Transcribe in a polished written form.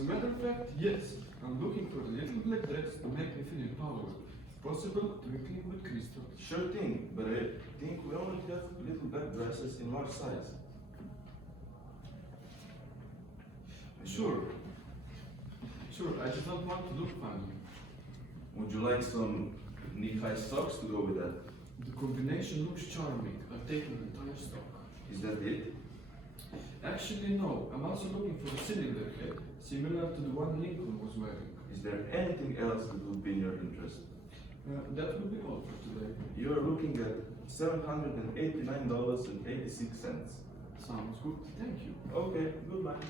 As a matter of fact, yes. I'm looking for a little black dress to make me feel empowered. If possible, twinkling with crystal. Sure thing, but I think we only have little black dresses in large size. Sure. Sure, I just don't want to look funny. Would you like some knee-high socks to go with that? The combination looks charming. I've taken the entire stock. Is that it? Actually, no. I'm also looking for a cylinder head, similar to the one Lincoln was wearing. Is there anything else that would be in your interest? That will be all for today. You are looking at $789.86. Sounds good. Thank you. Okay, goodbye.